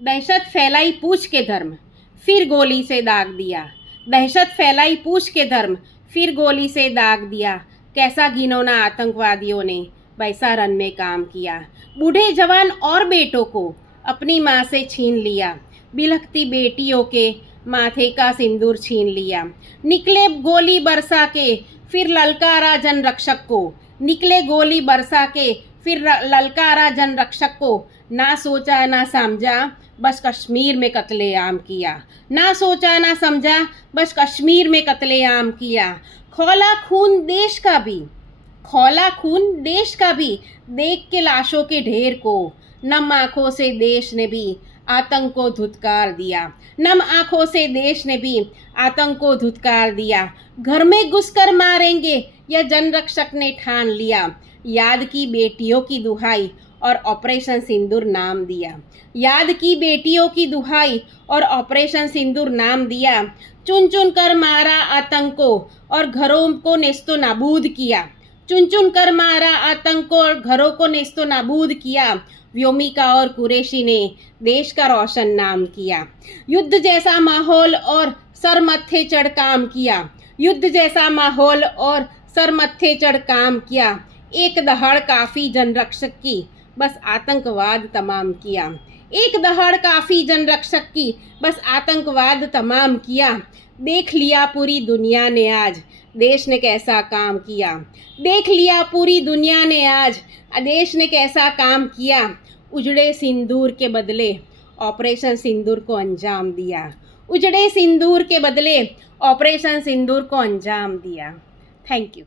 दहशत फैलाई पूछ के धर्म, फिर गोली से दाग दिया। दहशत फैलाई पूछ के धर्म, फिर गोली से दाग दिया। कैसा घिनौना आतंकवादियों ने वैसा रन में काम किया। बूढ़े जवान और बेटों को अपनी माँ से छीन लिया। बिलखती बेटियों के माथे का सिंदूर छीन लिया। निकले गोली बरसा के फिर ललकारा जन रक्षक को। निकले गोली बरसा के फिर ललकारा जन रक्षक को। ना सोचा ना समझा बस कश्मीर में कत्लेआम किया। ना सोचा ना समझा बस कश्मीर में कत्लेआम किया। खौला खून देश का भी, खौला खून देश का भी, देख के लाशों के ढेर को। नम आंखों से देश ने भी आतंक को धुतकार दिया। नम आंखों से देश ने भी आतंक को धुतकार दिया। घर में घुसकर मारेंगे यह जनरक्षक ने ठान लिया। याद की बेटियों की दुहाई और ऑपरेशन सिंदूर नाम दिया। याद की बेटियों की दुहाई और ऑपरेशन सिंदूर नाम दिया। चुन चुन कर मारा आतंक को और घरों को नेस्तो नाबूद किया। चुन चुन कर मारा आतंक को और घरों को नेस्तो नाबूद किया। व्योमिका और कुरैशी ने देश का रोशन नाम किया। युद्ध जैसा माहौल और सर मत्थे चढ़ काम किया। युद्ध जैसा माहौल और सर मत्थे चढ़ काम किया। एक दहाड़ काफ़ी जनरक्षक की बस आतंकवाद तमाम किया। एक दहाड़ काफ़ी जनरक्षक की बस आतंकवाद तमाम किया। देख लिया पूरी दुनिया ने आज देश ने कैसा काम किया। देख लिया पूरी दुनिया ने आज देश ने कैसा काम किया। उजड़े सिंदूर के बदले ऑपरेशन सिंदूर को अंजाम दिया। उजड़े सिंदूर के बदले ऑपरेशन सिंदूर को अंजाम दिया। Thank you.